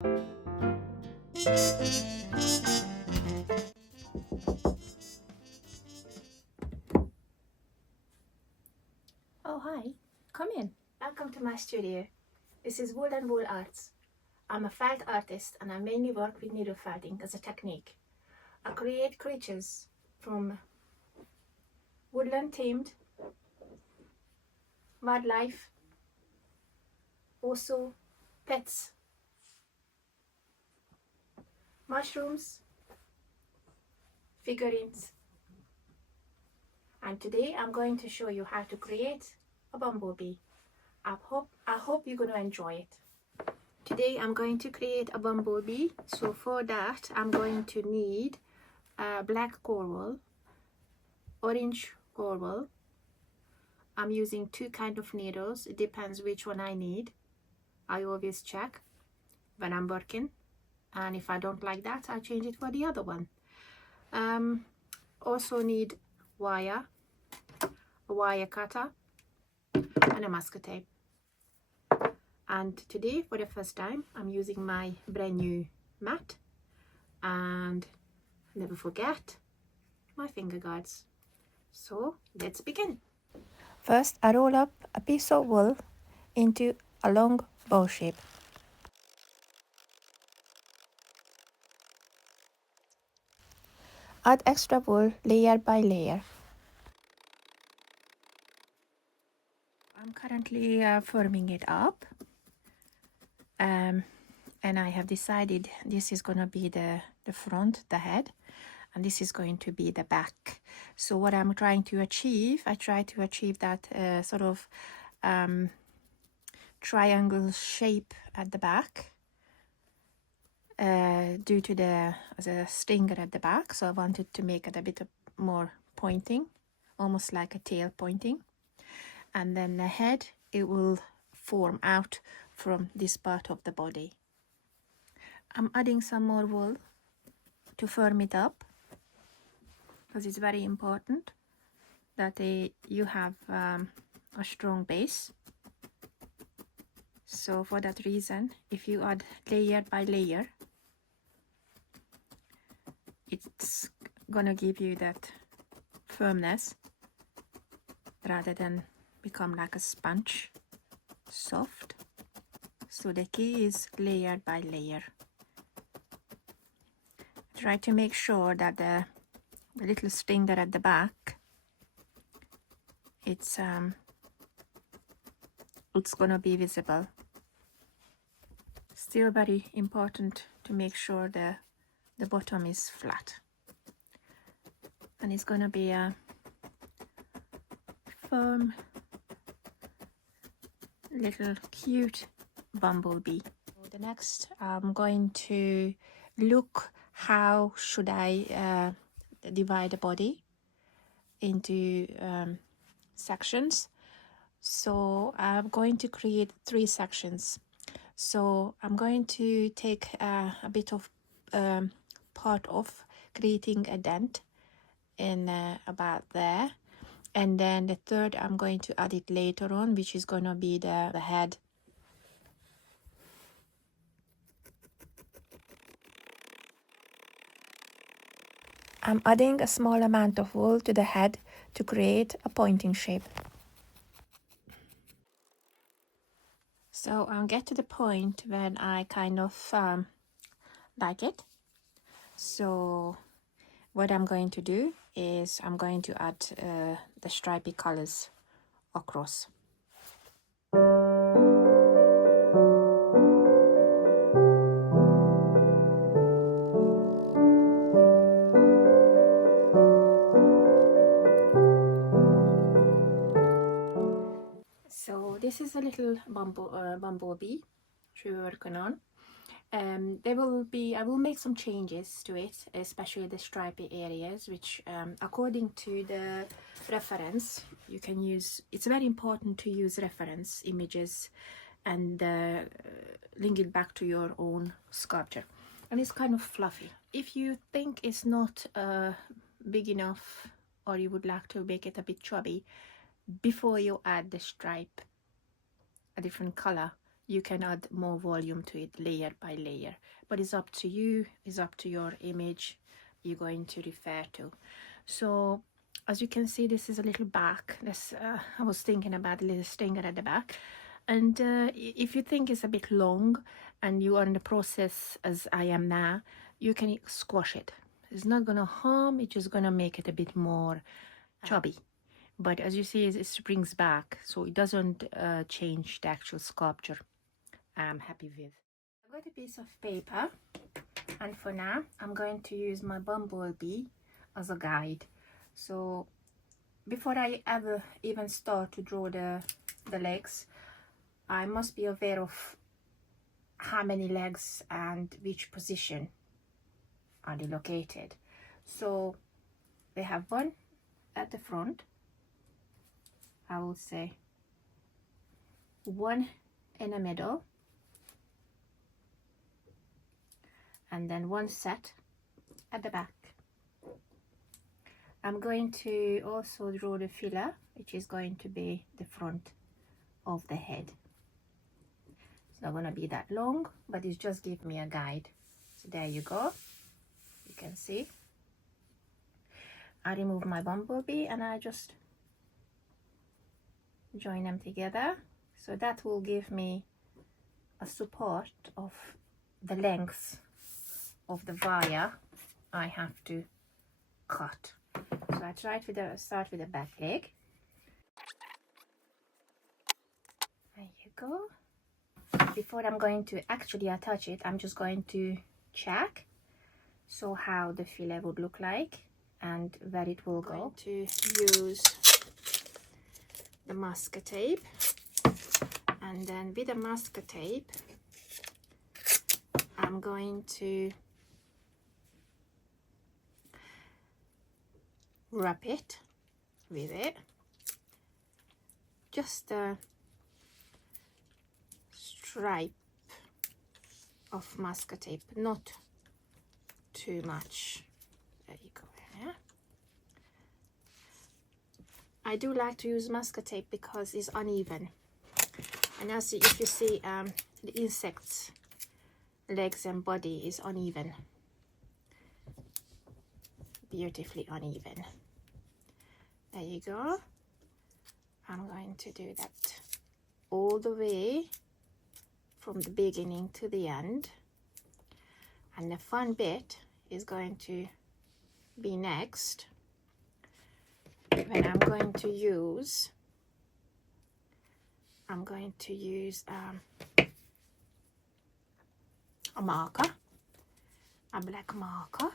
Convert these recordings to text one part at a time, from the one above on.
Oh, hi. Come in. Welcome to my studio. This is Wool&wool Arts. I'm a felt artist and I mainly work with needle felting as a technique. I create creatures from woodland themed, wildlife, also pets, mushrooms, figurines. And today I'm going to show you how to create a bumblebee. I hope you're going to enjoy it. Today I'm going to create a bumblebee. So for that I'm going to need black coral, orange coral. I'm using two kind of needles. It depends which one I need. I always check when I'm working, and if I don't like that I change it for the other one. Also need wire, a wire cutter and a masking tape. And today for the first time I'm using my brand new mat, and never forget my finger guards. So let's begin. First I roll up a piece of wool into a long bow shape. Add extra wool layer by layer. I'm currently firming it up, and I have decided this is going to be the front, the head, and this is going to be the back. So what I'm trying to achieve, I try to achieve that sort of triangle shape at the back, due to the stinger at the back. So I wanted to make it a bit more pointing, almost like a tail pointing. And then the head, it will form out from this part of the body. I'm adding some more wool to firm it up, because it's very important that you have a strong base. So for that reason, if you add layer by layer, it's gonna give you that firmness rather than become like a sponge, soft. So the key is layer by layer. Try to make sure that the little stinger at the back, it's gonna be visible. Still very important to make sure the bottom is flat, and it's gonna be a firm little cute bumblebee. So the next I'm going to look how should I divide the body into sections. So I'm going to create 3 sections. So I'm going to take a bit of part of creating a dent in about there, and then the third I'm going to add it later on, which is going to be the head. I'm adding a small amount of wool to the head to create a pointing shape. So I'll get to the point when I kind of like it. So what I'm going to do is I'm going to add the stripy colors across. So this is a little bumblebee we're working on. I will make some changes to it, especially the stripy areas, which according to the reference you can use. It's very important to use reference images and link it back to your own sculpture. And it's kind of fluffy. If you think it's not big enough, or you would like to make it a bit chubby, before you add the stripe, a different color, you can add more volume to it layer by layer, but it's up to you, it's up to your image you're going to refer to. So as you can see, this is a little back. This I was thinking about a little stringer at the back, and if you think it's a bit long and you are in the process as I am now, you can squash it. It's not gonna harm, it's just gonna make it a bit more chubby. But as you see, it springs back, so it doesn't change the actual sculpture I'm happy with. I've got a piece of paper, and for now I'm going to use my bumblebee as a guide. So before I ever even start to draw the legs, I must be aware of how many legs and which position are they located. So they have one at the front, I would say one in the middle, and then one set at the back. I'm going to also draw the filler, which is going to be the front of the head. It's not going to be that long, but it's just give me a guide. So there you go. You can see I remove my bumblebee and I just join them together, so that will give me a support of the length of the wire I have to cut. So I start with the back leg. There you go. Before I'm going to actually attach it, I'm just going to check so how the filler would look like and where it will go. To use the masking tape, and then with the masking tape I'm going to wrap it with it, just a stripe of masking tape, not too much. There you go. Yeah. I do like to use masking tape because it's uneven, and as if you see the insects legs and body is uneven, beautifully uneven. There you go. I'm going to do that all the way from the beginning to the end, and the fun bit is going to be next when I'm going to use a marker, a black marker,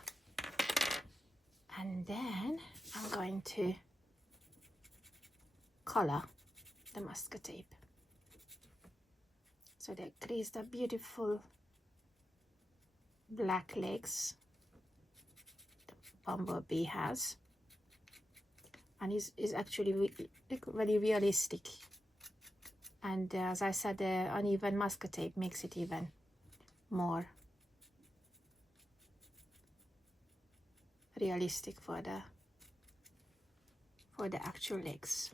and then I'm going to color the masking tape so that creates the beautiful black legs the bumblebee has, and is actually very realistic. And as I said, the uneven masking tape makes it even more realistic for the actual legs.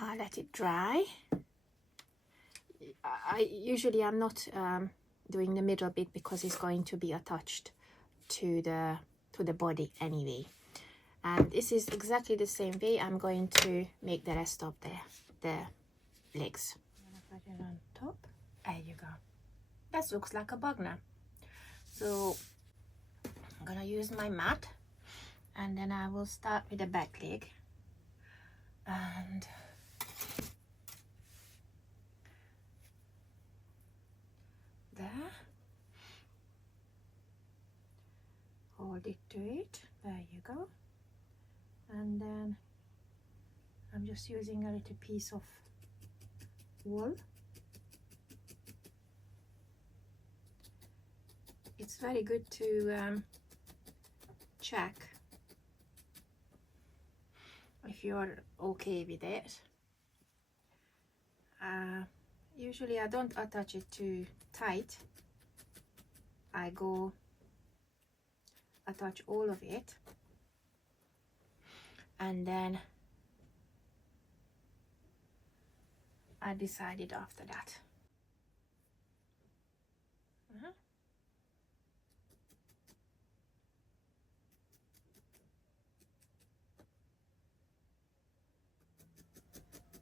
I let it dry. I'm not doing the middle bit because it's going to be attached to the body anyway. And this is exactly the same way I'm going to make the rest of the legs. I'm gonna put it on top. There you go. That looks like a bug now. So I'm gonna use my mat, and then I will start with the back leg, and there, hold it to it. There you go. And then I'm just using a little piece of wool. It's very good to check if you're okay with it. Usually I don't attach it too tight. I go attach all of it, and then I decided after that.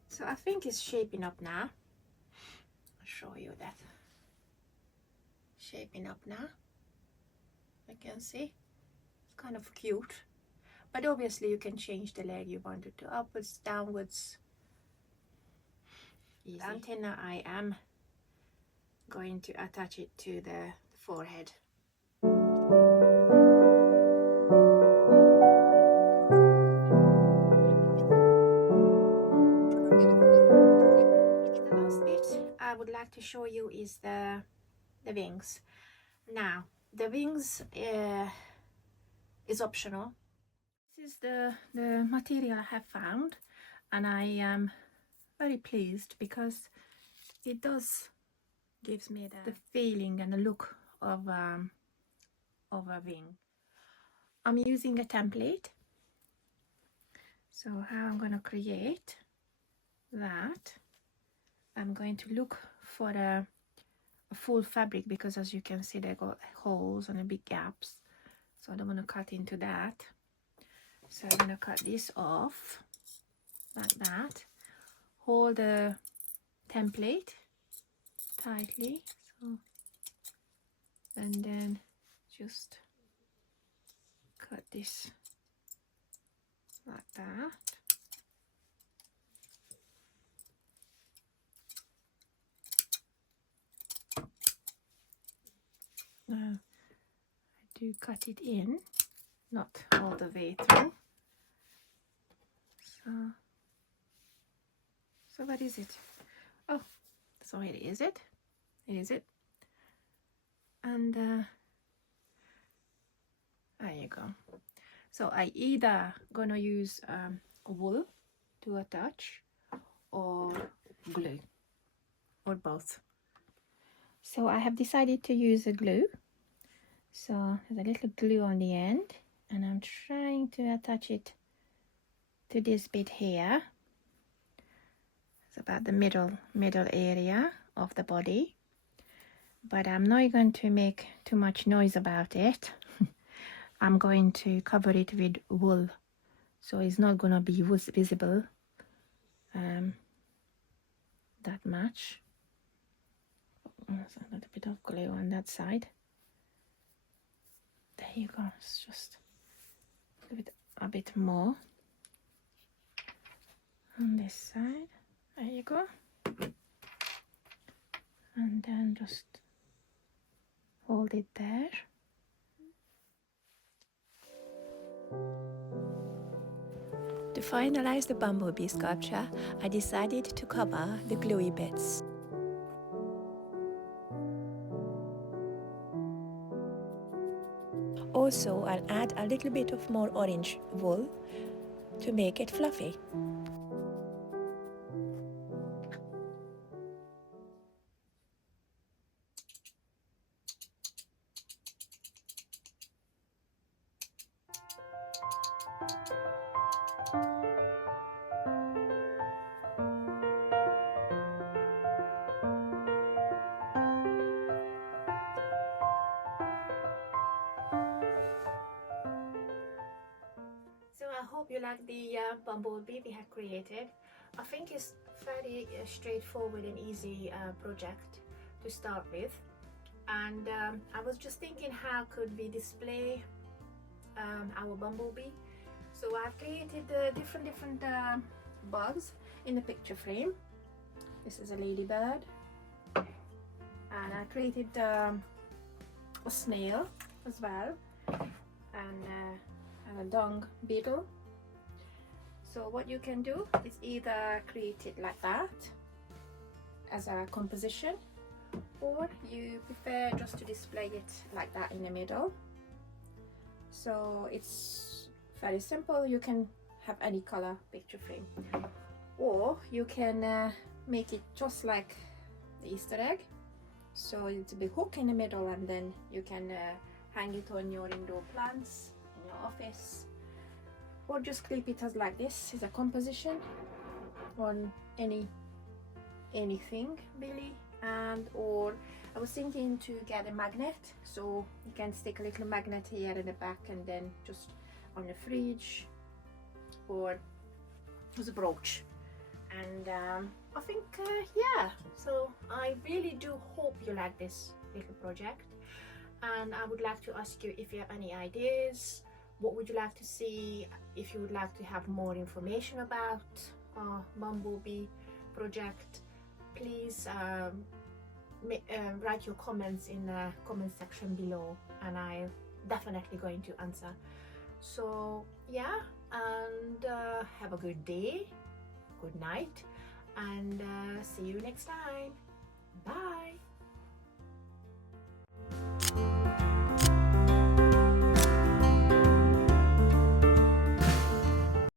So I think it's shaping up now. I'll show you that. Shaping up now. You can see it's kind of cute, but obviously you can change the leg you want it to, upwards, downwards. Easy. The antenna, I am going to attach it to the forehead. The last bit I would like to show you is the wings. Now the wings is optional. This is the material I have found, and I am very pleased because it does gives me the feeling and the look of a wing. I'm using a template, so how I'm going to create that, I'm going to look for a full fabric, because as you can see they got holes and big gaps, so I don't want to cut into that. So I'm going to cut this off like that, hold the template tightly, so, and then just cut this like that. Now I do cut it in, not all the way through. So what is it? Oh, so here is it. Here is it. And there you go. So I either gonna use wool to attach, or glue, or both. So I have decided to use a glue. So there's a little glue on the end, and I'm trying to attach it to this bit here. It's about the middle area of the body, but I'm not going to make too much noise about it. I'm going to cover it with wool, so it's not going to be visible that much. There's a little bit of glue on that side. There you go. It's just a bit more on this side. There you go. And then just hold it there. To finalize the bumblebee sculpture, I decided to cover the gluey bits. Also, I'll add a little bit of more orange wool to make it fluffy. So I hope you like the bumblebee we have created. I think it's fairly straightforward and easy project to start with. And I was just thinking, how could we display our bumblebee? So I've created different bugs in the picture frame. This is a ladybird, and I created a snail as well, and a dung beetle. So what you can do is either create it like that as a composition, or you prefer just to display it like that in the middle. So it's very simple. You can have any color picture frame, or you can make it just like the Easter egg. So it's a big hook in the middle, and then you can hang it on your indoor plants in your office, or just clip it as like this as a composition on anything really. And or I was thinking to get a magnet, so you can stick a little magnet here in the back and then just on the fridge or as a brooch. And I think yeah, so I really do hope you like this little project, and I would like to ask you if you have any ideas. What would you like to see? If you would like to have more information about Bumblebee project, please write your comments in the comment section below, and I'm definitely going to answer. So yeah, and have a good day, good night, and see you next time. Bye.